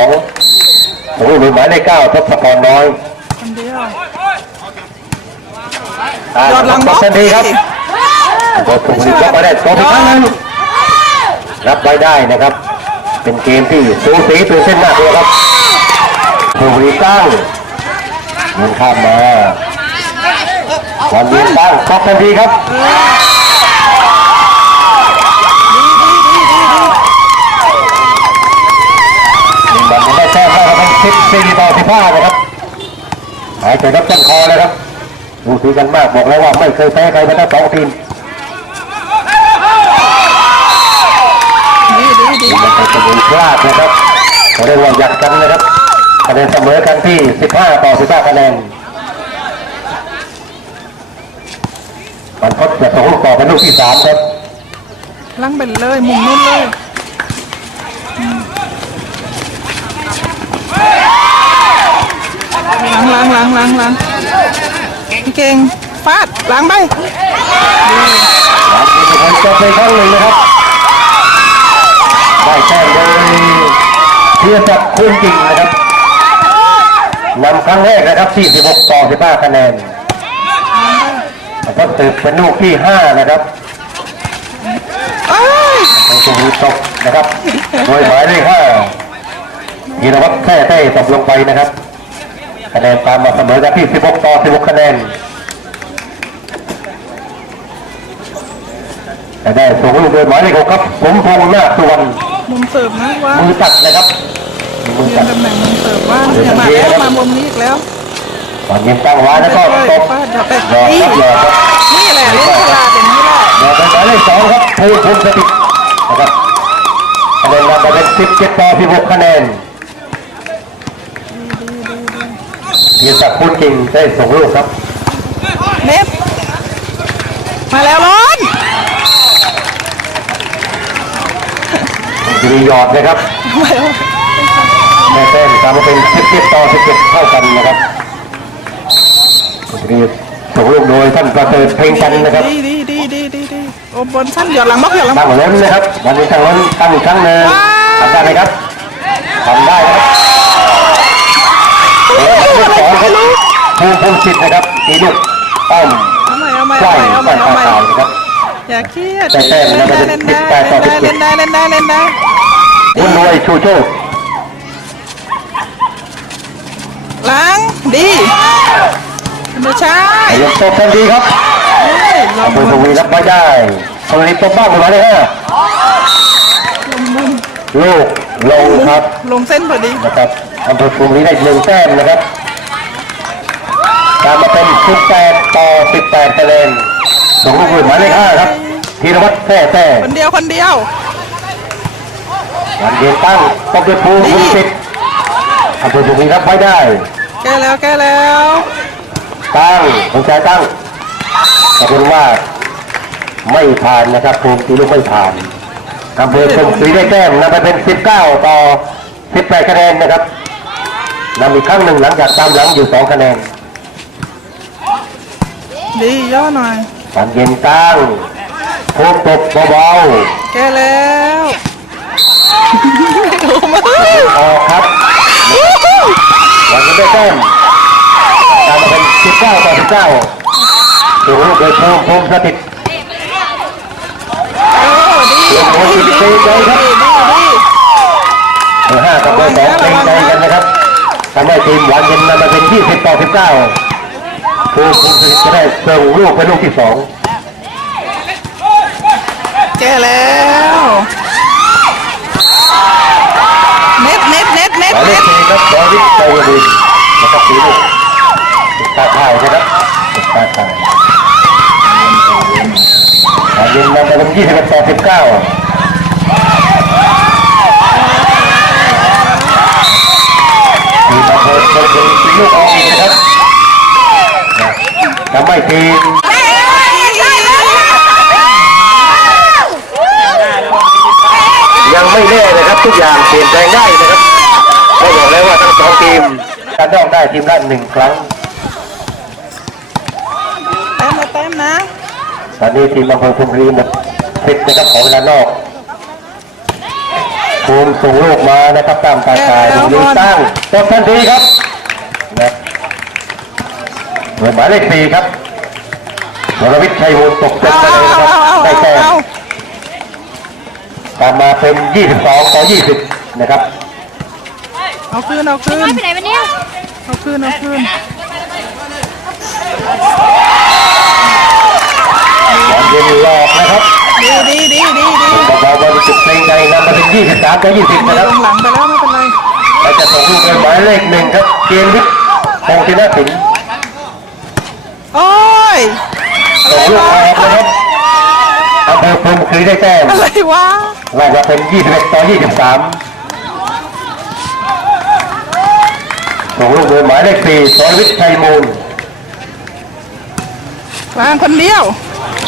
องโอ้โหหมายเลขเก้าทศพรน้อยคนเดียวอ่ายอดหลังบล็อกทันทีครับกดถูกรีบรับไปได้ตัวอีกครั้งหนึงรับไว้ได้นะครับ เป็นเกมที่สูสีตื่นเต้นมากเลยครับถูกรีบตั้งเงินข้ามมาวันเวียนตั้งครบทันทีครับบ 14ต่อ15นะครับหายใจรับต้นคอเลยครับดูสีกันมากบอกแล้วว่าไม่เคยแพ้ใครมาทั้งสองทีมดีดีดีมันเป็นประตูพลาดนะครับเขาเรียกว่าหยัดกันนะครับคะแนนเสมอกันที่ 15 ต่อ 15 คะแนนมันพดจะส่งลูกต่อเป็นลูกที่สามครับลังไปเลย มุมนู้นเลย ล้างล้างล้างล้างล้างเก่งฟาดล้างไปหลังมีคนจบไปครั้งหนึ่งนะครับ ได้แต้มโดยเพียรศักดิ์คุณจริงนะครับนำครั้งแรกนะครับที่16ต่อ15คะแนนก็ตึกเป็นลูกที่ 5 นะครับทางสุริตกนะครับ โดยหมายเลข5ยีรวัตรแท้เต้ตกลงไปนะครับ คะแนนตามมาเสมอกันที่ 16 ต่อ 16 คะแนนแต่ได้ส่งลูกโดยหมายเลข6ครับสมพงษ์นาคสุวรรณมุมเสิร์ฟนะว่ามือตัดนะครับมือเรียตันดตำแหน่งมุมเสิร์ฟว่าอย่ามาแล้วมามุมนี้อีกแล้วตอนยิงตั้งไว้แล้วก็ตบฟาดอย่าไปหยอดครับหยอดครับนี่แหละเล่นฉลาดอย่างนี้แหละหยอดเป็นหมายเลขสองครับภูมิภูมิสตินะครับคะแนนนำไปเป็น 17 ต่อ 16 คะแนน เพียรศักดิ์พูดจริงได้ส่งลูกครับเน็ตมาแล้วร้อนดีหยอดนะครับมาแล้วแม่เต้นตามมาเป็น17ต่อ17เท่ากันนะครับดีส่งลูกโดยท่านประเสริฐเพ่งจันทร์นะครับดีดีดีดีดีดีโอ้บอลสั้นหยอดหลังบล็อกหยอดหลังบตั้ล็งอกล้นนะครับวันนี้ตั้งล้นตั้งอีกครั้งหนึ่งทำได้ไหมครับทำได้นะครับเออลูกสองครับ ภูมิภูมิสิทธิ์นะครับตีลูกอ้อมเอาใหม่เอาใหม่ใกล้เอาใหใกม่ล้เอาใหม่ตาตายนะครับอย่าเครียดแต่แต้มนะมันเป็นเล่นได้18ต่อเล่นได้เล่นได้เล่นได้คุณรวยชูโชคล้างดีไม่ใช่ยกตบทันทีครับลงอำเภอสุวีรับไม่ได้สุวีตบบ้างหมายเลขห้ามุมลูกลงครับ ลงเส้นพอดีนะครับอำเภอสุวีได้หนึ่งแต้มนะครับ ตามมาเป็น 18 ต่อ 18คะแนนส่งลูกมือหมายเลขห้าครับธีรวัตรแท้แท้คนเดียวคนเดียววันเย็นตั้งต้องเป็นภูมิภูมิสิทธิ์อำเภอสุวีรับไม่ได้ แก้แล้วแก้แล้ว ตั้งสงใจตั้งขอบคุณว่าไม่ผ่านนะครับภูมิตีลูกไม่ผ่านอำเภอชมศรีได้แต้มนำไปเป็น 19 ต่อ 18 คะแนนนะครับนำอีกครั้งหนึ่งหลังจากตามหลังอยู่ 2 คะแนน ดีย่อหน่อยตอนเย็นตั้งภูมิตบเบาแก้แล้วดูมาๆออกครับวันนี้ได้แต้มตามมาเป็น 19 ต่อ 19ถูกลูกโดยภูมิภูมิสถิตโอ้ดีดีดีดีดีดีเบอร์ห้ากับเบอร์สองเกรงใจกันนะครับทำให้ทีมหวานเย็นนำมาเป็น 20 ต่อ 19 ผู้คุมสถิตจะได้เสิร์ฟลูกเป็นลูกที่สองแก้แล้วเน็ตเน็ตเน็ตเน็ตหมายเลเน็ขตสี่ครับดอวิดใจวินนะครับสีลูกติดตาข่ายนะครับติดตาข่ายหวานเย็นนำมาเป็น21ต่อ19ทีมอำเภอเป็นสีลูกออกอีกนะครับ ทำให้ทีมยังไม่แน่นะครับทุกอย่างเปลี่ยนแปลงได้นะครับได้บอกแล้วว่าทั้งสองทีมการดอกได้ทีมละหนึ่งครั้งแต้มนะแต้มนะตอนนี้ทีมอำเภอชุมพรีหมดสิทธิ์นะครับขอเวลานอกภูมิส่งลูกมานะครับตามตาข่ายดูดีตั้งตบทันทีครับนะ หมายเลขสี่ครับวรวิทย์ชัยวูลตกเส้นเอาไปเอาเลยครับเอาเอาได้แต้มเอาตามมาเป็น 22 ต่อ 20 นะครับ เอาคืนเอาคืนไปไหนวะเนี่ยเอาคืนเอาคืนบอลเย็นหลอกนะครับ ดีดีดีดีดีบอลบอลจุดเต็งในนำมาเป็น 23 ต่อ 20มีนะครับลงหลังไปแล้วไม่เป็นไรเราจะส่งลูกโดยหมายเลขหนึ่งครับ เกมวิทย์พงศ์ชนะสิน โอ้ย อะไรงลูกวะออกนะครับอำเภอพรมคือได้แต้มอะไรวะไล่มาเป็น 21 ต่อ 23ส่งลูกโดยหมายเลขสี่สรวิทย์ชัยมูลวางคนเดียว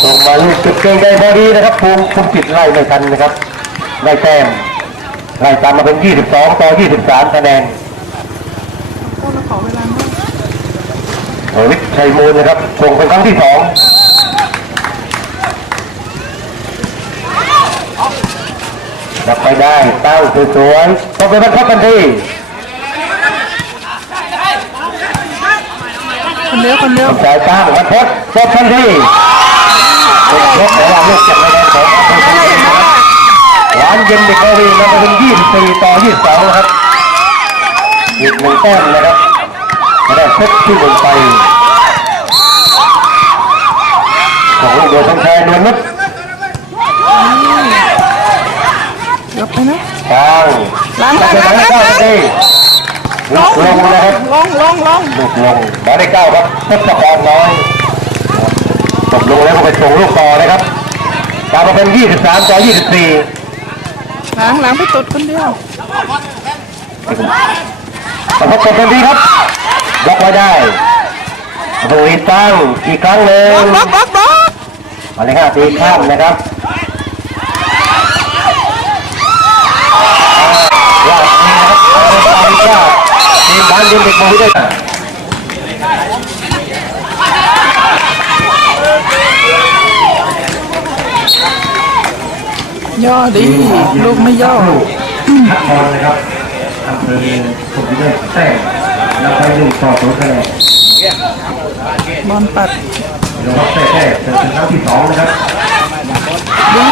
ส่งมาลูกจุดเกินใจพอดีนะครับภูมิภูมิจิตไล่ไม่ทันนะครับได้แต้มไล่ตามมาเป็น 22 ต่อ 23คะแนนโอ้เราขอเวลาหน่อยสรวิทย์ชัยมูลนะครับส่งเป็นครั้งที่สอง รับไปได้ตั้งสวยๆต้องไปบรรทัดทันทีคนเดียวคนเดียวสายตั้งบรรทัดจบทันทียกแต่ว่าลูกจากในแดนของอำเภอพนมนะครับหวานเย็นเด็กกวีนำไปเป็น24ต่อ22นะครับอีกหนึ่งแต้มนะครับจะได้เซตที่หนึ่งไปของลูกโดยสมชายนวลนุช เดี๋ยวไป นะกลางล้างจะล้างเป็นหล้างล้าล้างลูกลงนะครับลงลงลงลูกลงหมายเลขเก้าครับทศพรน้อยตกลงแล้วก็ไปส่งลูกต่อนะครับตามมาเป็น 23 ต่อ 24ล้างล้างไปตุดคนเดียวประพบกันทันทีครับบล็อกไว้ได้ดูอีกตั้งอีกครั้งหนึ่บงล็อกบล็อกบล็อกหมายเลขห้าตีข้ามนะครับลากนี้นะครับเอาไปต่อ ยินเด็กมวยด้วยกันย่อดีลูกไม่ย่อนครนะครับอำเภอสุขุมวิทแท้แล้วไปหนึ่งต่อศูนย์คะแนนบอลปัดเดี๋ยวครับแท้แท้เจอเป็นครั้งที่สองนะครับดี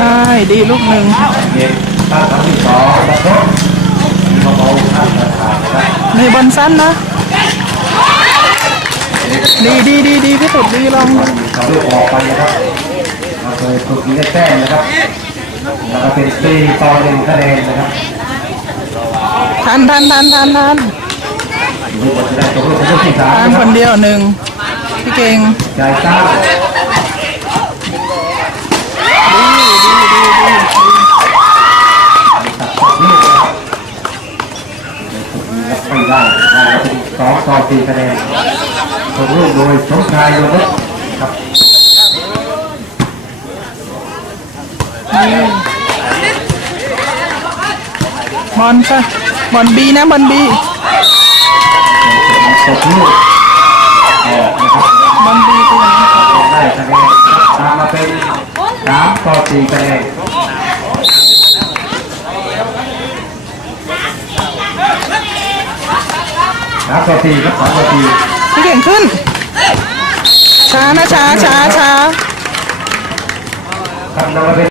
งนะครับในบอลสั้นนะ ดีดีดีดีพี่สุดดีลองดูส่งลูกออกไปนะครับมาเคยฝึกยิงได้แต้มนะครับ แล้วก็เป็นสี่ต่อหนึ่งคะแนนนะครับทันทันทันทันทันลูกบนจะได้ส่งลูกเป็นลูกที่สามทางนะคครับนเดียวหนึ่งพี่เก่งจ่ายตั้ง ไม่ได้ได้สองต่อสี่คะแนนส่งลูกโดยสมชายโยนครับบอลค่ะบอลบีนะบอลบีตกลูกออกนะครับบอลบีตัวนี้ได้คะแนนตามมาเป็นสามต่อสี่คะแนน สามต่อสี่ครับสามต่อสี่พี่เก่งขึ้น ช้านะช้าช้าช้า ทำได้วก็